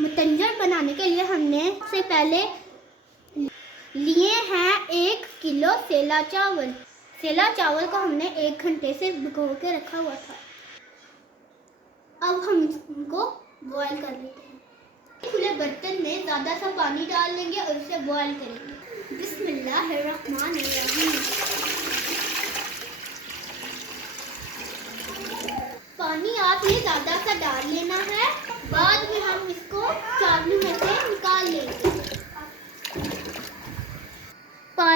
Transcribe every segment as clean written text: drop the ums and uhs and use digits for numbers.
मुतंजर बनाने के लिए हमने सबसे पहले लिए हैं 1 किलो सेला चावल। सेला चावल को हमने 1 घंटे से भिगो के रखा हुआ था। अब हम इनको बॉयल कर लेते हैं। खुले बर्तन में ज़्यादा सा पानी डाल लेंगे और इसे बॉयल करेंगे। बिस्मिल्लाहिर्रहमानिर्रहीम। पानी आपने ज़्यादा सा डाल लेना है। बाद में हम इसको चावलों में से निकाल लेंगे।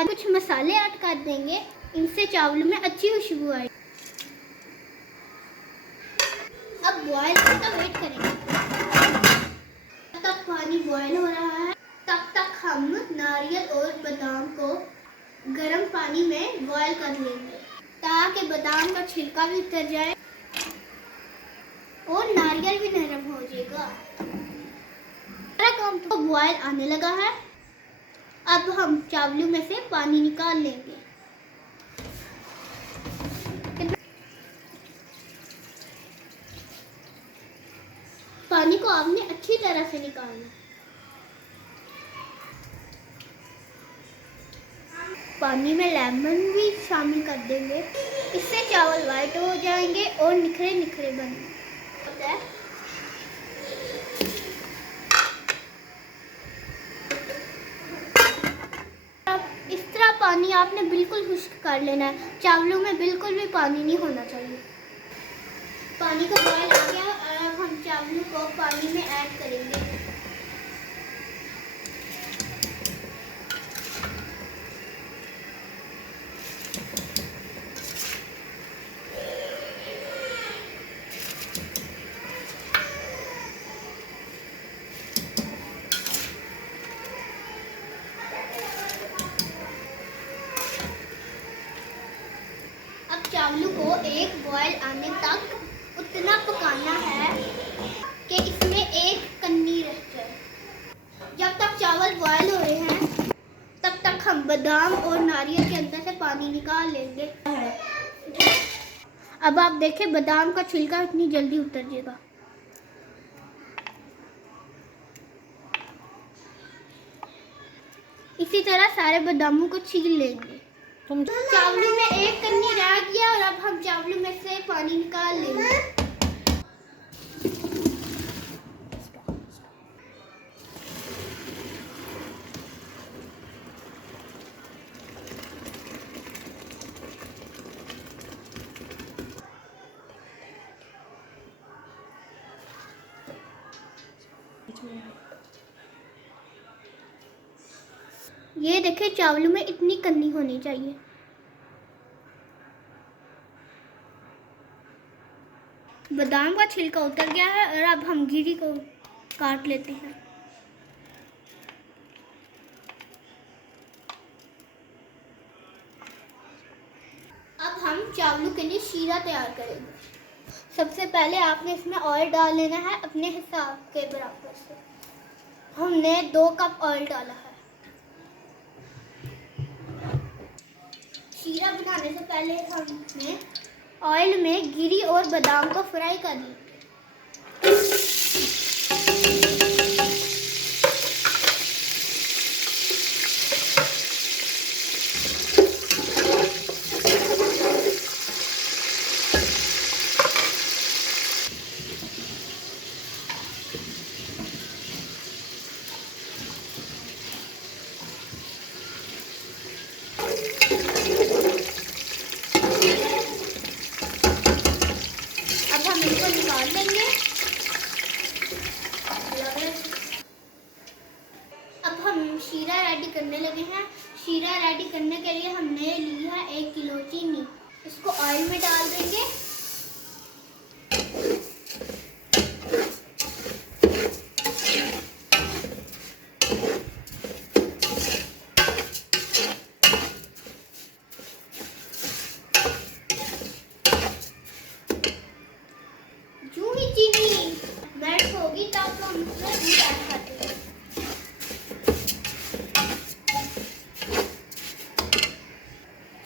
कुछ मसाले ऐड कर देंगे, इनसे चावलों में अच्छी खुशबू आएगी। अब बॉयल का वेट करेंगे। जब तक पानी बॉयल हो रहा है तब तक हम नारियल और बादाम को गर्म पानी में बॉयल कर लेंगे ताकि बादाम का छिलका भी उतर जाए और नारियल भी नरम हो जाएगा। हमारा काम तो बॉयल आने लगा है। अब हम चावलों में से पानी निकाल लेंगे। पानी को आपने अच्छी तरह से निकालना। पानी में लेमन भी शामिल कर देंगे, इससे चावल वाइट हो जाएंगे और निखरे निखरे बनेंगे। इस तरह पानी आपने बिल्कुल खुश्क कर लेना है। चावलों में बिल्कुल भी पानी नहीं होना चाहिए। पानी का बॉयल आ गया और अब हम चावलों को पानी में ऐड करेंगे। चावलों को एक बॉयल आने तक उतना पकाना है कि इसमें एक कन्नी रह जाए। जब तक चावल बॉयल हो रहे हैं तब तक हम बादाम और नारियल के अंदर से पानी निकाल लेंगे। अब आप देखें बादाम का छिलका इतनी जल्दी उतर जाएगा। इसी तरह सारे बादामों को छील लेंगे। चावलों में एक कन्नी रह गया और अब हम चावलों में से पानी निकाल लेंगे। ये देखें चावलों में इतनी कन्नी होनी चाहिए। बादाम का छिलका उतर गया है और अब हम गिरी को काट लेते हैं। अब हम चावलों के लिए शीरा तैयार करेंगे। सबसे पहले आपने इसमें ऑयल डाल लेना है अपने हिसाब के बराबर से। हमने 2 कप ऑयल डाला है। शीरा बनाने से पहले हमने ऑयल में गिरी और बादाम को फ्राई कर लिया। निकाल लेंगे। अब हम शीरा रेडी करने लगे हैं। शीरा रेडी करने के लिए हमने लिया है 1 किलो चीनी। इसको ऑयल में डाल देंगे। जो ही चीनी मेल्ट होगी तब हम उसमें दूध ऐड कर देंगे।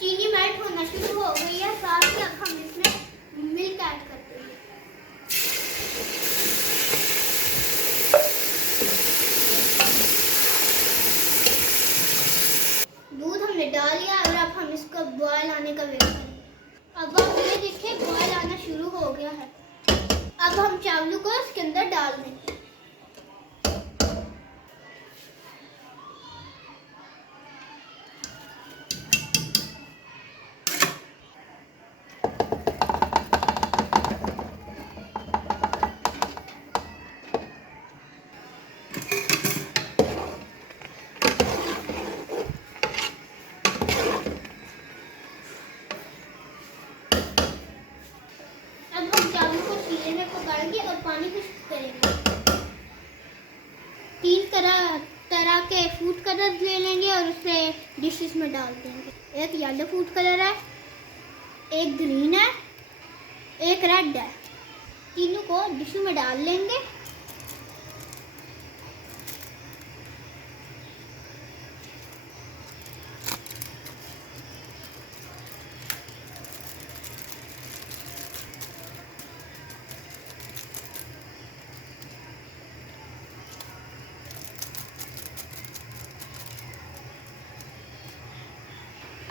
चीनी मेल्ट होना शुरू हो गई है, साथ ही अब हम इसमें है। अब हम चावलों को इसके अंदर डाल देंगे। अब हम चावलों को चीरे में पकाएंगे और पानी खुश्क करेंगे। 3 तरह के फूड कलर ले लेंगे और उसे डिशेस में डाल देंगे। एक येलो फूड कलर है, एक ग्रीन है, एक रेड है। तीनों को डिशों में डाल लेंगे।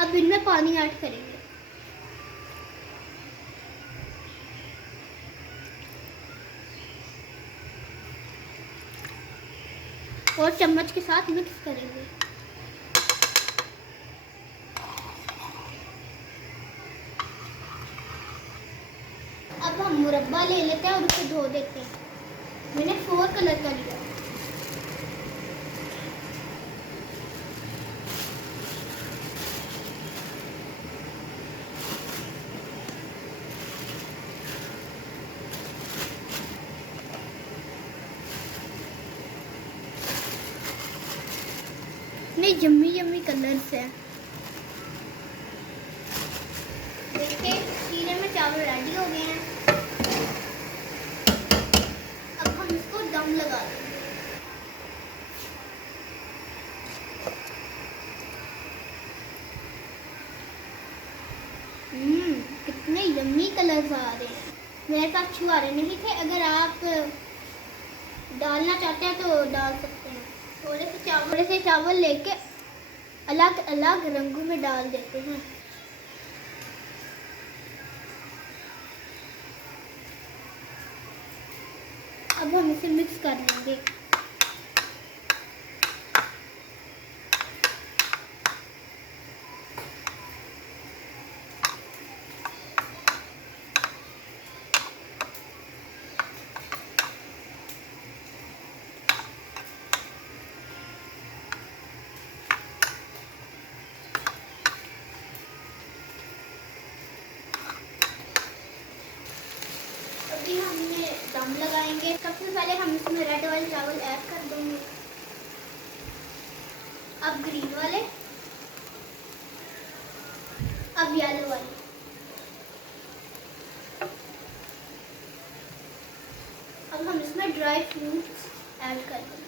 अब इनमें पानी ऐड करेंगे। और चम्मच के साथ मिक्स करेंगे। अब हम मुरब्बा ले लेते हैं और उसे धो देते हैं। मैंने 4 कलर का लिया। नहीं, यम्मी यम्मी कलर्स हैं। देखिए चीरे में चावल रेडी हो गए हैं। अब हम इसको दम लगा देंगे। कितने यम्मी कलर्स आ रहे हैं। मेरे पास छुहारे नहीं थे, अगर आप डालना चाहते हैं तो डाल सकते हैं। थोड़े से चावल लेके अलग अलग रंगों में डाल देते हैं। अब हम इसे मिक्स कर लेंगे। अभी हमने दम लगाएंगे। सबसे पहले हम इसमें रेड वाले चावल ऐड कर देंगे। अब ग्रीन वाले, अब येलो वाले। अब हम इसमें ड्राई फ्रूट्स ऐड कर देंगे।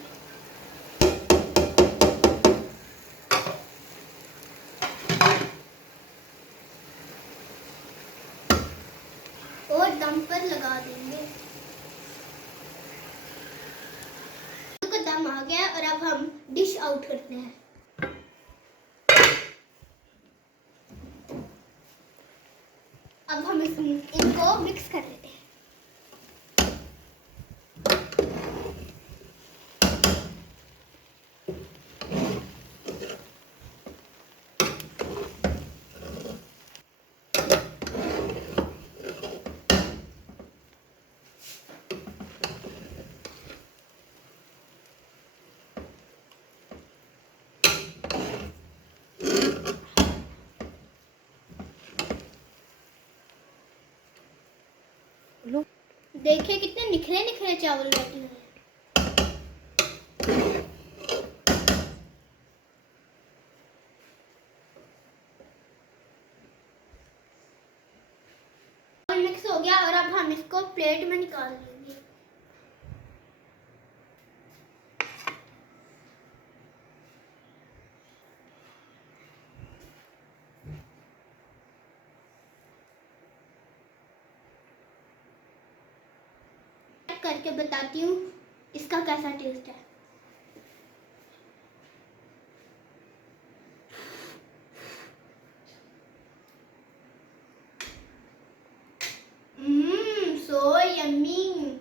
और दम पर लगा देंगे। तो दम आ गया और अब हम डिश आउट करते हैं। अब हम इनको मिक्स कर लेते हैं। देखिए कितने निखरे निखरे चावल रेडी हुए। मिक्स हो गया और अब हम इसको प्लेट में निकाल लेंगे। करके बताती हूँ इसका कैसा टेस्ट है। यम्मी।